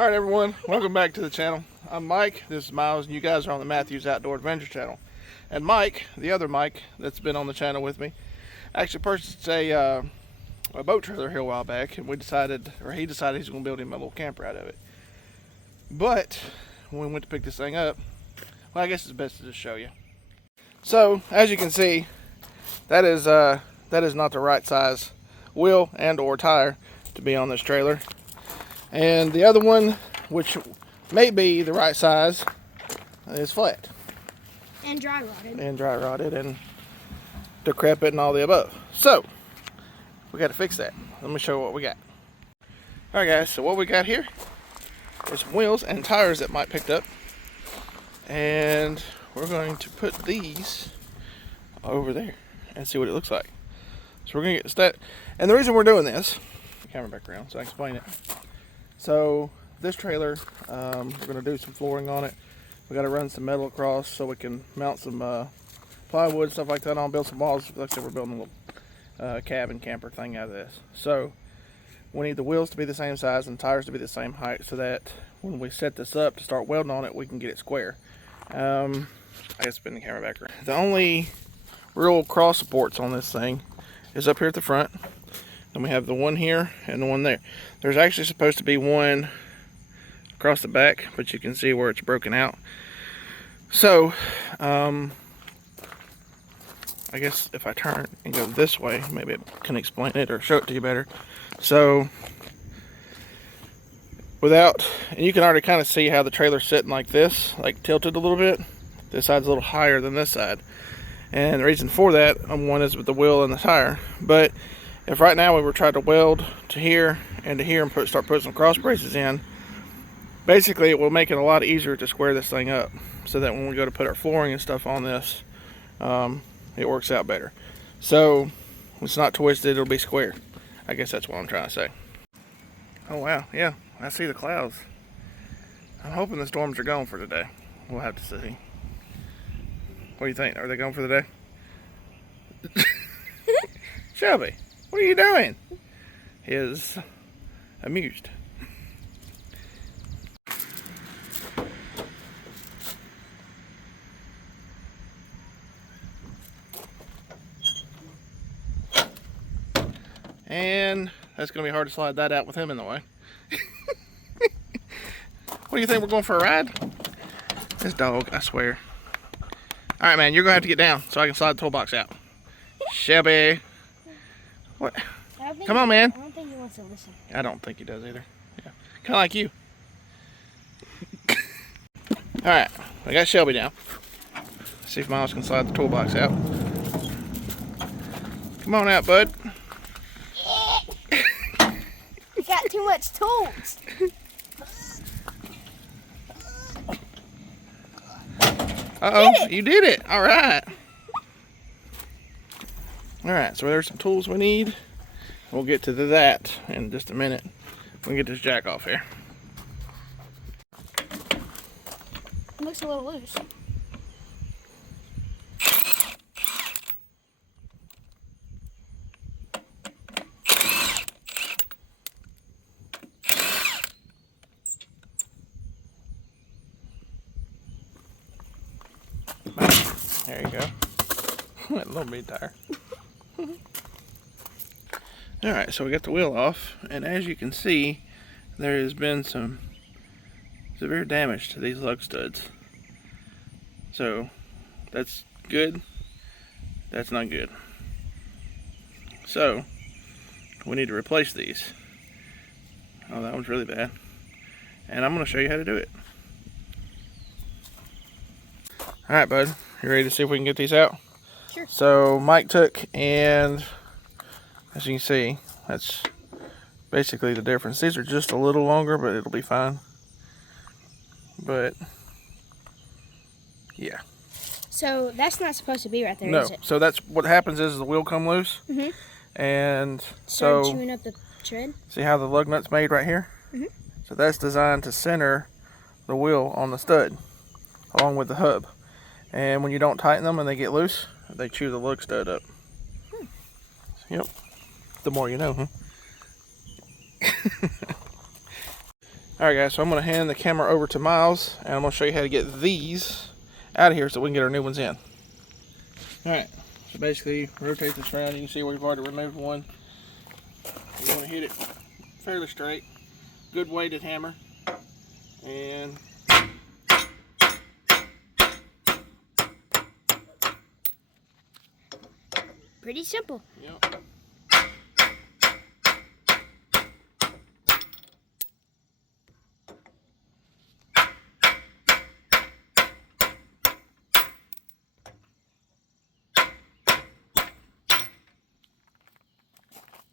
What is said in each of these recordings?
Alright everyone, welcome back to the channel. I'm Mike, this is Miles, and you guys are on the Matthews Outdoor Adventure channel. And Mike, the other Mike that's been on the channel with me, actually purchased a boat trailer here a while back, and he decided he's going to build him a little camper out of it. But when we went to pick this thing up, well, I guess it's best to just show you. So, as you can see, that is not the right size wheel and or tire to be on this trailer. And the other one, which may be the right size, is flat. And dry rotted. And dry rotted and decrepit and all the above. So, we got to fix that. Let me show you what we got. Alright guys, so what we got here is some wheels and tires that Mike picked up. And we're going to put these over there and see what it looks like. So we're going to get that. And the reason we're doing this, camera back around so I can explain it. So this trailer, we're going to do some flooring on it. We got to run some metal across so we can mount some plywood, stuff like that on, build some walls. Like I said, we're building a little cabin camper thing out of this. So we need the wheels to be the same size and tires to be the same height so that when we set this up to start welding on it, we can get it square. I guess spin the camera back around. The only real cross supports on this thing is up here at the front. And we have the one here and the one there. There's actually supposed to be one across the back, but you can see where it's broken out. So, I guess if I turn and go this way, maybe I can explain it or show it to you better. So, and you can already kind of see how the trailer's sitting like this, like tilted a little bit. This side's a little higher than this side. And the reason for that, one is with the wheel and the tire. But if right now we were trying to weld to here and to here and start putting some cross braces in, basically it will make it a lot easier to square this thing up so that when we go to put our flooring and stuff on this, it works out better. So it's not twisted, it'll be square. I guess that's what I'm trying to say. Oh wow, yeah, I see the clouds. I'm hoping the storms are gone for today. We'll have to see. What do you think? Are they gone for the day? Shelby, what are you doing? He is amused. And that's going to be hard to slide that out with him in the way. What do you think, we're going for a ride? This dog, I swear. Alright man, you're going to have to get down so I can slide the toolbox out. Shelby. What? Come on, man. I don't think he wants to listen. I don't think he does either. Yeah. Kind of like you. Alright, I got Shelby down. Let's see if Miles can slide the toolbox out. Come on out, bud. You got too much tools. Uh-oh, you did it. Alright. Alright, so there's some tools we need. We'll get to that in just a minute. We'll get this jack off here. It looks a little loose. There you go. That little bitty tire. Alright, so we got the wheel off, and as you can see, there has been some severe damage to these lug studs. So, that's good. That's not good. So, we need to replace these. Oh, that one's really bad. And I'm going to show you how to do it. Alright, bud. You ready to see if we can get these out? Sure. So, Mike took, and as you can see, that's basically the difference. These are just a little longer, but it'll be fine. But, yeah. So that's not supposed to be right there, No, is it? so that's what happens is the wheel come loose. Mm-hmm. And Start so, chewing up the tread. see how the lug nut's made right here? Mm-hmm. So that's designed to center the wheel on the stud, along with the hub. And when you don't tighten them and they get loose, they chew the lug stud up. Yep. The more you know, huh? Alright guys, so I'm going to hand the camera over to Miles, and I'm going to show you how to get these out of here so we can get our new ones in. Alright, so basically rotate this around. You can see we've already removed one. You want to hit it fairly straight. Good weighted hammer. And Pretty simple. yep.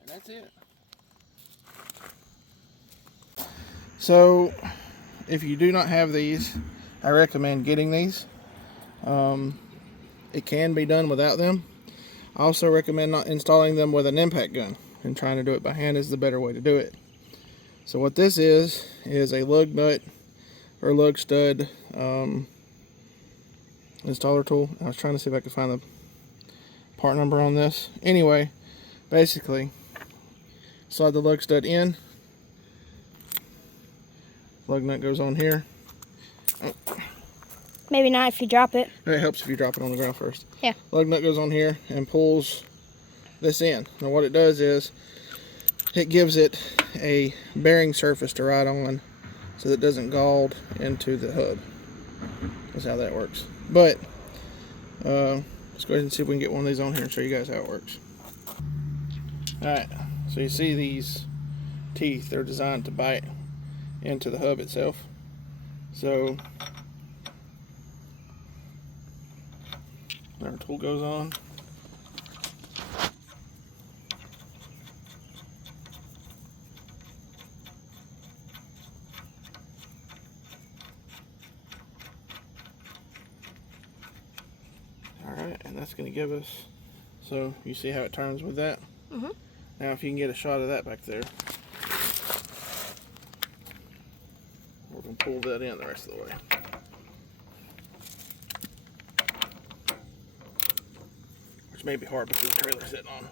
And that's it. So, if you do not have these, I recommend getting these. It can be done without them. I also recommend not installing them with an impact gun, and trying to do it by hand is the better way to do it. So what this is a lug nut or lug stud installer tool. I was trying to see if I could find the part number on this. Anyway, basically, slide the lug stud in. Lug nut goes on here. Maybe not if you drop it. It helps if you drop it on the ground first. Yeah. Lug nut goes on here and pulls this in. Now what it does is it gives it a bearing surface to ride on so that it doesn't gald into the hub. That's how that works. But let's go ahead and see if we can get one of these on here and show you guys how it works. Alright, so you see these teeth, they're designed to bite into the hub itself. So our tool goes on. Alright, and that's going to give us, so you see how it turns with that? Mm-hmm. Now if you can get a shot of that back there, we're going to pull that in the rest of the way. Which may be hard because the trailer's sitting on.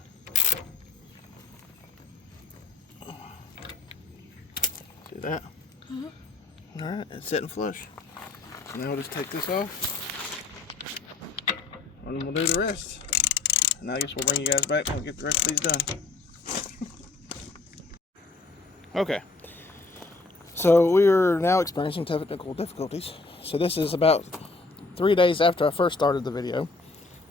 See that? Mm-hmm. Alright, it's sitting flush. So now we'll just take this off. And we'll do the rest. And I guess we'll bring you guys back when we get the rest of these done. Okay. So we are now experiencing technical difficulties. So this is about 3 days after I first started the video.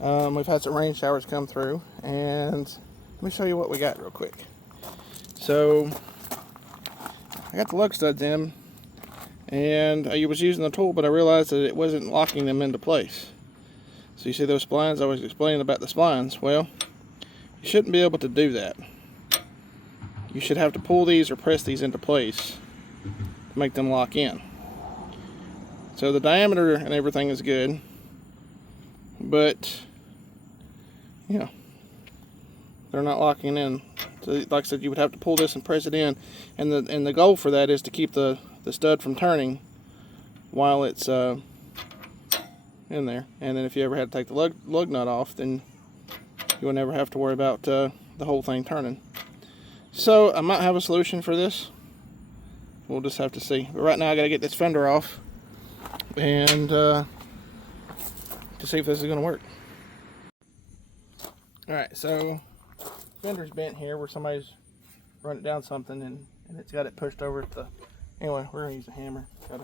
We've had some rain showers come through, and let me show you what we got real quick. So I got the lug studs in, and I was using the tool, but I realized that it wasn't locking them into place. So you see those splines? I was explaining about the splines. Well, you shouldn't be able to do that. You should have to pull these or press these into place to make them lock in. So the diameter and everything is good, but you know, they're not locking in. So like I said, you would have to pull this and press it in, and the goal for that is to keep the stud from turning while it's in there. And then if you ever had to take the lug nut off, then you will never have to worry about the whole thing turning. So I might have a solution for this. We'll just have to see. But right now I got to get this fender off and to see if this is going to work. Alright, so fender's bent here where somebody's run it down something and it's got it pushed over at the... Anyway, we're going to use a hammer. Of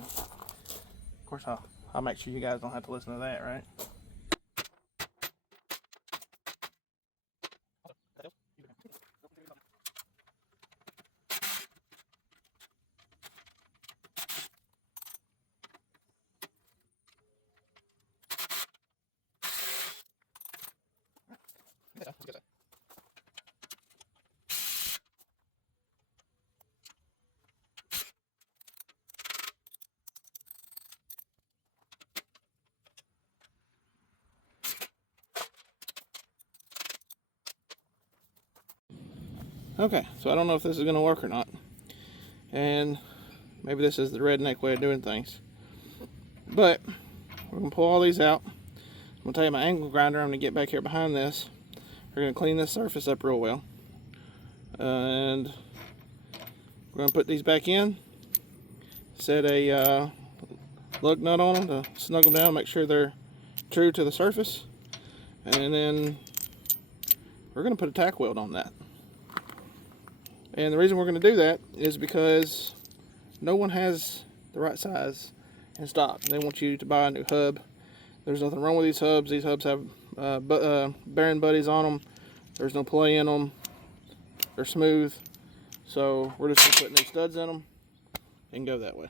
course, I'll make sure you guys don't have to listen to that, right? Okay, so I don't know if this is going to work or not. And maybe this is the redneck way of doing things. But we're going to pull all these out. I'm going to tell you my angle grinder. I'm going to get back here behind this. We're going to clean this surface up real well. And we're going to put these back in. set a lug nut on them to snug them down, make sure they're true to the surface, and then we're going to put a tack weld on that. And the reason we're going to do that is because no one has the right size in stock. They want you to buy a new hub. There's nothing wrong with these hubs. These hubs have bearing buddies on them. There's no play in them. They're smooth. So we're just going to put new studs in them and go that way.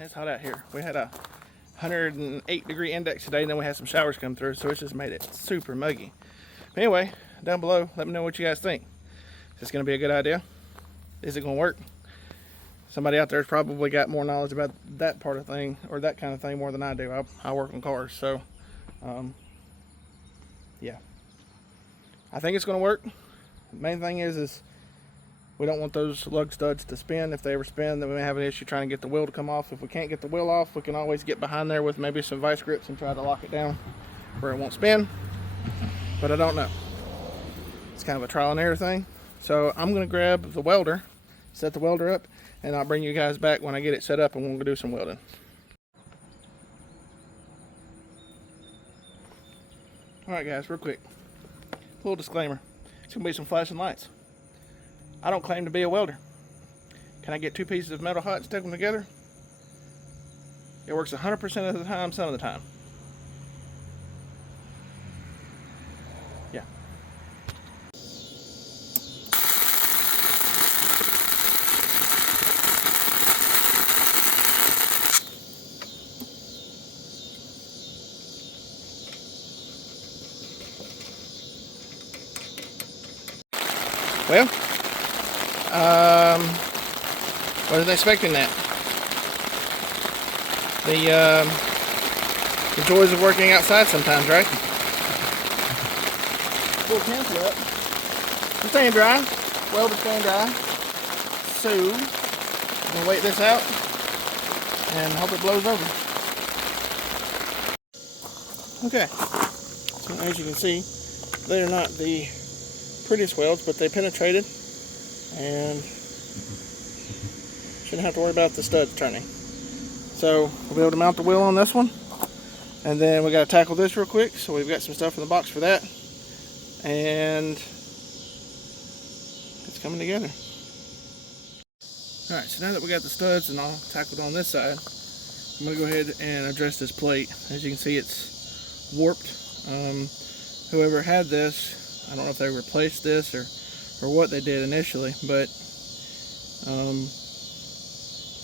It's hot out here. We had a 108-degree index today, and then we had some showers come through, so it's just made it super muggy. But anyway, down below, let me know what you guys think. Is this going to be a good idea? Is it going to work? Somebody out there's probably got more knowledge about that part of thing, or that kind of thing, more than I do. I work on cars, so yeah. I think it's going to work. The main thing is we don't want those lug studs to spin. If they ever spin, then we may have an issue trying to get the wheel to come off. If we can't get the wheel off, we can always get behind there with maybe some vice grips and try to lock it down where it won't spin. But I don't know. It's kind of a trial and error thing. So I'm going to grab the welder, set the welder up, and I'll bring you guys back when I get it set up and we'll do some welding. Alright guys, real quick. Little disclaimer. It's going to be some flashing lights. I don't claim to be a welder. Can I get two pieces of metal hot and stick them together? It works 100% of the time, some of the time. Yeah. Well, wasn't expecting that. The joys of working outside sometimes, right? Full cancel up. It's staying dry. Weld is staying dry. So I'm gonna wait this out and hope it blows over. Okay. So as you can see, they are not the prettiest welds, but they penetrated and shouldn't have to worry about the studs turning. So we'll be able to mount the wheel on this one, and then we got to tackle this real quick. So we've got some stuff in the box for that, and it's coming together. Alright, so now that we got the studs and all tackled on this side, I'm going to go ahead and address this plate. As you can see, it's warped. Whoever had this, I don't know if they replaced this or what they did initially, but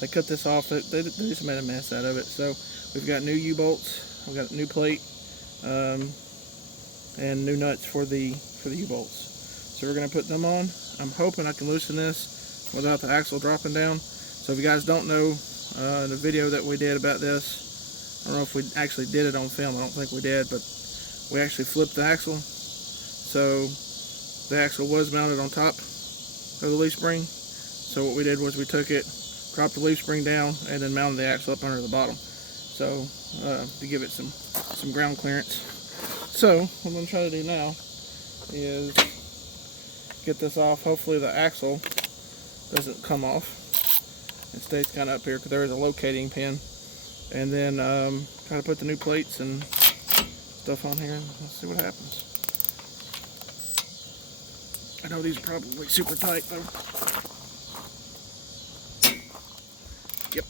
they cut this off. They just made a mess out of it. So we've got new U-bolts, we've got a new plate, and new nuts for the U-bolts. So we're going to put them on. I'm hoping I can loosen this without the axle dropping down. So if you guys don't know, the video that we did about this, I don't know if we actually did it on film. I don't think we did, but we actually flipped the axle. So the axle was mounted on top of the leaf spring. So what we did was we took it, dropped the leaf spring down, and then mounted the axle up under the bottom. So to give it some ground clearance. So what I'm going to try to do now is get this off. Hopefully the axle doesn't come off. It stays kind of up here because there is a locating pin. And then try to put the new plates and stuff on here. Let's see what happens. I know these are probably super tight though. Yep.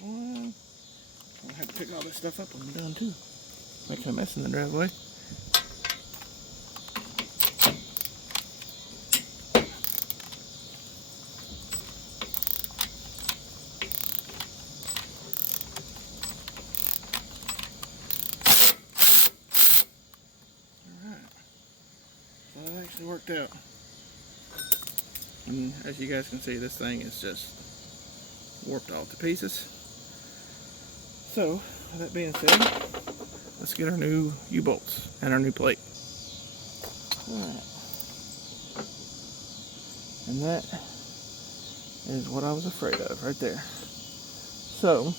One. I'll have to pick all this stuff up when I'm done too. Making a mess in the driveway. Actually worked out. And as you guys can see, this thing is just warped all to pieces. So, with that being said, let's get our new U-bolts and our new plate. Alright. And that is what I was afraid of right there. So,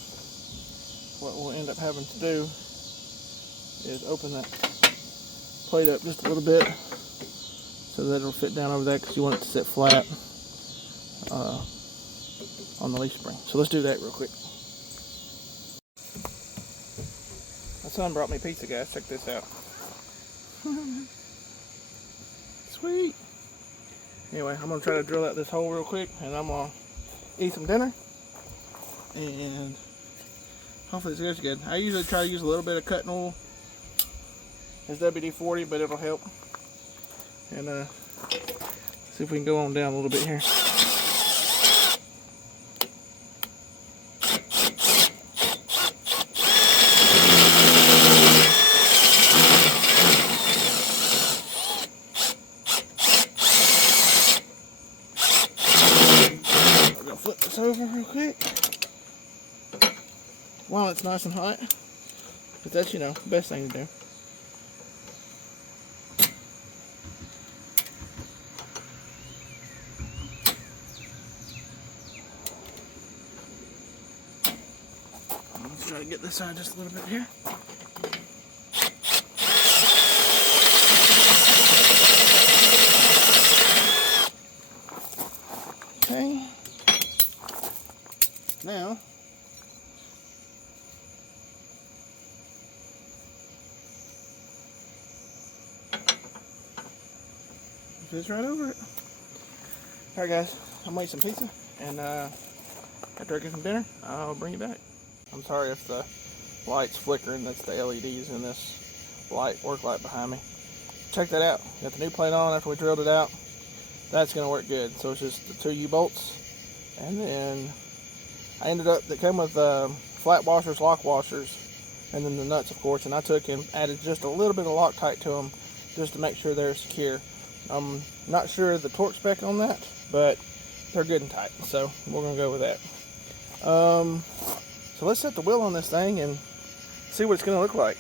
what we'll end up having to do is open that plate up just a little bit so that it'll fit down over that, because you want it to sit flat on the leaf spring. So let's do that real quick. My son brought me pizza, guys. Check this out. Sweet. Anyway, I'm going to try to drill out this hole real quick, and I'm going to eat some dinner. And hopefully this goes good. I usually try to use a little bit of cutting oil. It's WD-40, but it'll help. And see if we can go on down a little bit here. I'm gonna flip this over real quick while it's nice and hot, but that's, you know, the best thing to do. Let's try to get this side just a little bit here. Okay. Now, fits right over it. Alright guys, I'm making some pizza, and after I get some dinner, I'll bring you back. I'm sorry if the light's flickering. That's the LEDs in this work light behind me. Check that out. Got the new plate on after we drilled it out. That's going to work good. So it's just the 2 U-bolts, and then I ended up, they come with flat washers, lock washers, and then the nuts, of course, and I took and added just a little bit of Loctite to them just to make sure they're secure. I'm not sure the torque spec on that, but they're good and tight, so we're going to go with that. So let's set the wheel on this thing and see what it's going to look like.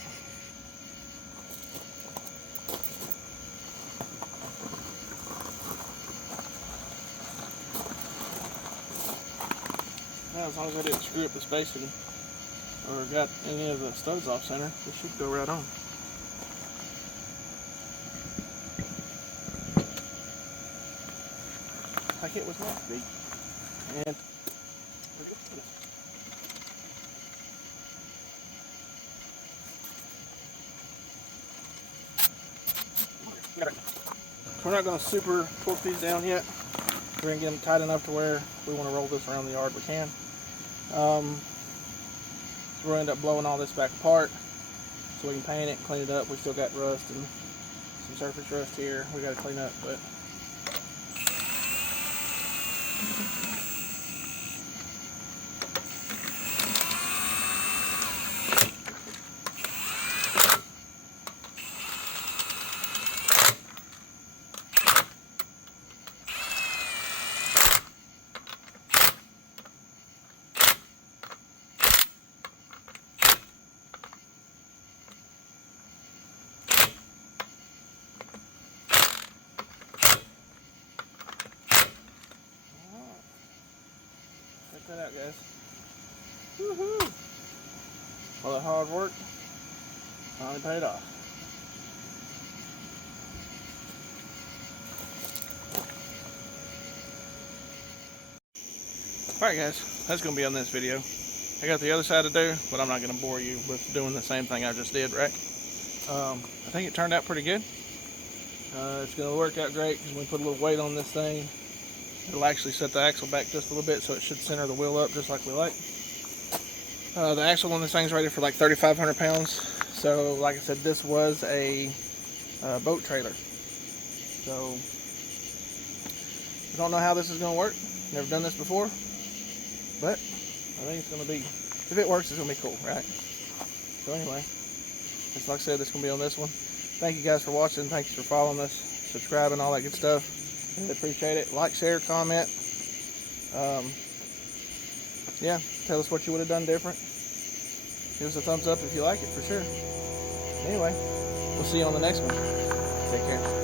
Now, as long as I didn't screw up the spacing or got any of the studs off center, this should go right on. Like it was meant to be. And we're not going to super torque these down yet. We're going to get them tight enough to where if we want to roll this around the yard, we can. So we'll end up blowing all this back apart so we can paint it and clean it up. We still got rust and some surface rust here we got to clean up, but check that out, guys. Woohoo! All that hard work finally paid off. Alright guys, that's going to be on this video. I got the other side to do, but I'm not going to bore you with doing the same thing I just did, right? I think it turned out pretty good. It's going to work out great because when we put a little weight on this thing, it'll actually set the axle back just a little bit, so it should center the wheel up just like we like. The axle on this thing's rated for like 3,500 pounds. So like I said, this was a boat trailer. So I don't know how this is going to work. Never done this before, but I think it's going to be, if it works, it's going to be cool, right? So anyway, just like I said, it's going to be on this one. Thank you guys for watching. Thanks for following us, subscribing, all that good stuff. Really appreciate it. Like, share, comment. Yeah, tell us what you would have done different. Give us a thumbs up if you like it, for sure. Anyway, we'll see you on the next one. Take care.